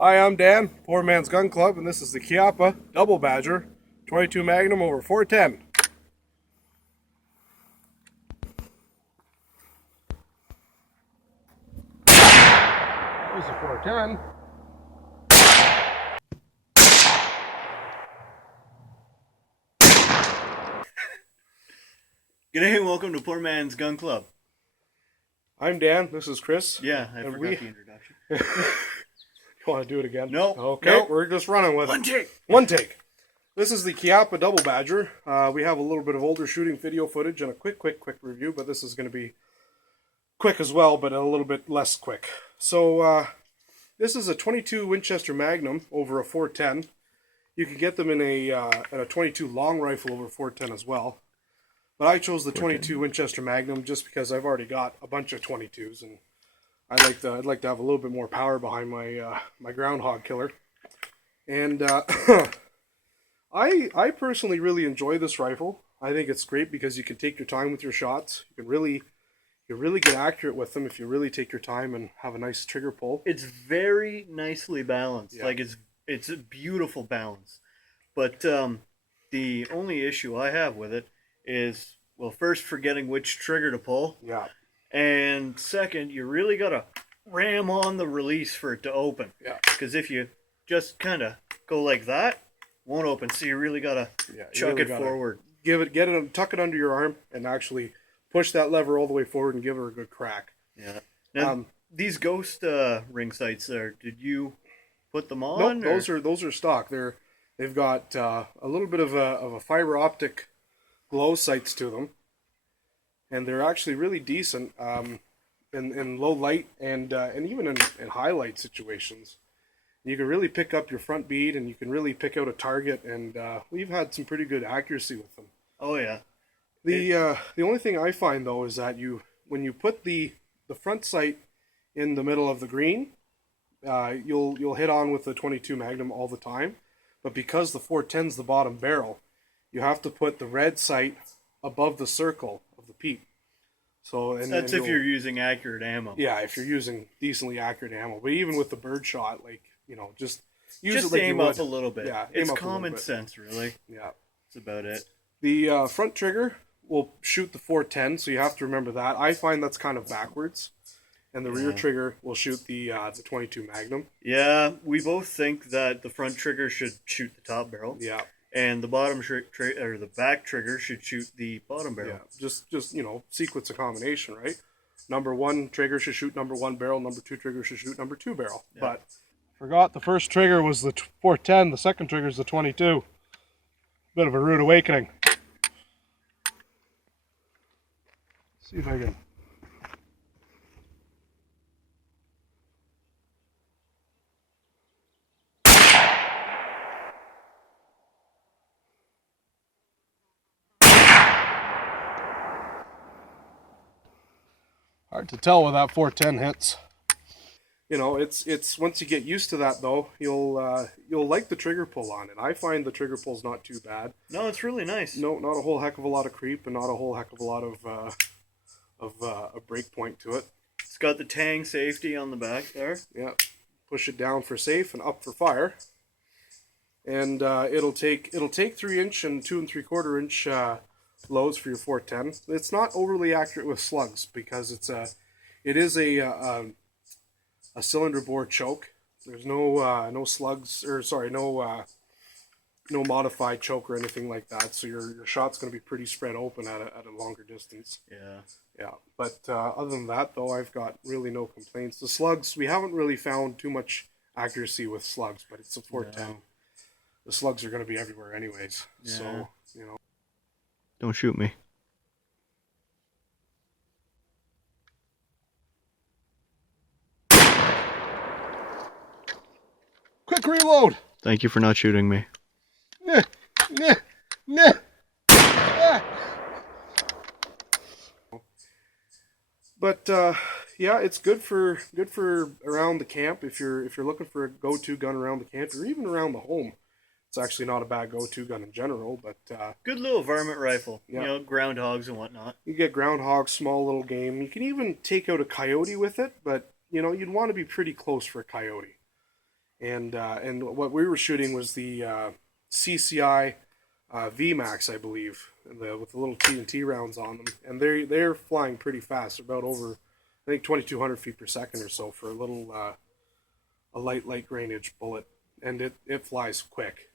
Hi, I'm Dan, Poor Man's Gun Club, and this is the Chiappa Double Badger 22 Magnum over 410. That was a 410. G'day and welcome to Poor Man's Gun Club. I'm Dan, this is Chris. Yeah, I forgot the introduction. You want to do it again? No. Okay, No. we're just running with One it. take. One take. This is the Chiappa Double Badger. We have a little bit of older shooting video footage and a quick review, but this is going to be quick as well, but a little bit less quick. So, this is a 22 Winchester Magnum over a 410. You can get them in a 22 long rifle over 410 as well. But I chose the 22 Winchester Magnum just because I've already got a bunch of 22s, and I'd like to have a little bit more power behind my my groundhog killer. And I personally really enjoy this rifle. I think it's great because you can take your time with your shots. You can really get accurate with them if you really take your time and have a nice trigger pull. It's very nicely balanced. Yeah. Like it's a beautiful balance. But the only issue I have with it is, well, first, forgetting which trigger to pull. Yeah. And second, you really got to ram on the release for it to open. Yeah. Because if you just kind of go like that, won't open. So you really got to chuck really it forward. Tuck it under your arm, and actually push that lever all the way forward and give her a good crack. Yeah. Now, these ghost ring sights there, did you put them on? Nope, those are stock. They've got a little bit of a fiber optic glow sights to them, and they're actually really decent in low light and even in highlight situations. You can really pick up your front bead, and you can really pick out a target, and we've had some pretty good accuracy with them. Oh yeah. The only thing I find though is that when you put the front sight in the middle of the green, you'll hit on with the 22 Magnum all the time, but because the 410's the bottom barrel, you have to put the red sight above the circle of the peep. So That's if you're using accurate ammo. Yeah, if you're using decently accurate ammo. But even with the bird shot, just use Just it like aim you would. up a little bit. Yeah, it's aim up a little common bit. sense, really. Yeah. That's about it. The front trigger will shoot the 410, so you have to remember that. I find that's kind of backwards. And the rear trigger will shoot the 22 Magnum. Yeah, we both think that the front trigger should shoot the top barrel. Yeah. And the bottom or the back trigger should shoot the bottom barrel. Yeah, just sequence a combination, right? Number one trigger should shoot number one barrel. Number two trigger should shoot number two barrel. Yeah. But forgot the first trigger was the 410. The second trigger is the 22. Bit of a rude awakening. See if I can. Hard to tell where that 410 hits. It's once you get used to that though, you'll like the trigger pull on it. I find the trigger pull's not too bad. No, it's really nice. No, not a whole heck of a lot of creep, and not a whole heck of a lot of a break point to it. It's got the tang safety on the back there. Yeah, push it down for safe and up for fire. And it'll take 3-inch and 2 3/4-inch loads for your 410. It's not overly accurate with slugs because it is a cylinder bore choke. There's no slugs, or sorry, no modified choke or anything like that. So your shot's going to be pretty spread open at a longer distance. Yeah. Yeah. But other than that, though, I've got really no complaints. The slugs, we haven't really found too much accuracy with slugs, but it's a 410. No. The slugs are going to be everywhere anyways. Yeah. So, Don't shoot me. Quick reload! Thank you for not shooting me. But yeah, it's good for around the camp if you're looking for a go-to gun around the camp or even around the home. It's actually not a bad go-to gun in general, but good little varmint rifle. Yeah. Groundhogs and whatnot. You get groundhogs, small little game. You can even take out a coyote with it, but you'd want to be pretty close for a coyote. and what we were shooting was the CCI VMAX, I believe, with the little TNT rounds on them, and they're flying pretty fast, about over I think 2,200 feet per second or so for a little a light grainage bullet, and it flies quick.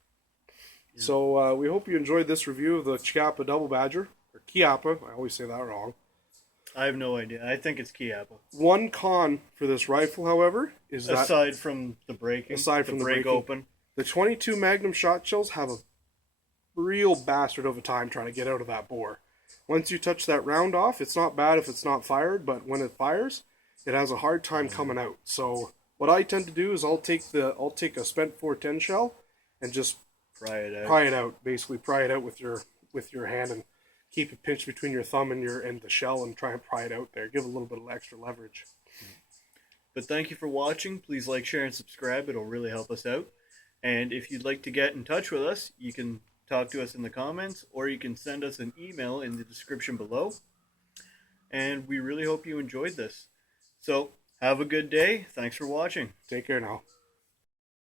Yeah. So we hope you enjoyed this review of the Chiappa Double Badger, or Chiappa. I always say that wrong. I have no idea. I think it's Chiappa. One con for this rifle, however, is that aside from the breaking, the break open, the 22 Magnum shot shells have a real bastard of a time trying to get out of that bore. Once you touch that round off, it's not bad if it's not fired, but when it fires, it has a hard time coming out. So what I tend to do is I'll take a spent 410 shell and just pry it out. Basically pry it out with your hand and keep it pinched between your thumb and the shell and try and pry it out there. Give a little bit of extra leverage. But thank you for watching. Please like, share, and subscribe. It'll really help us out. And if you'd like to get in touch with us, you can talk to us in the comments, or you can send us an email in the description below. And we really hope you enjoyed this. So, have a good day. Thanks for watching. Take care now.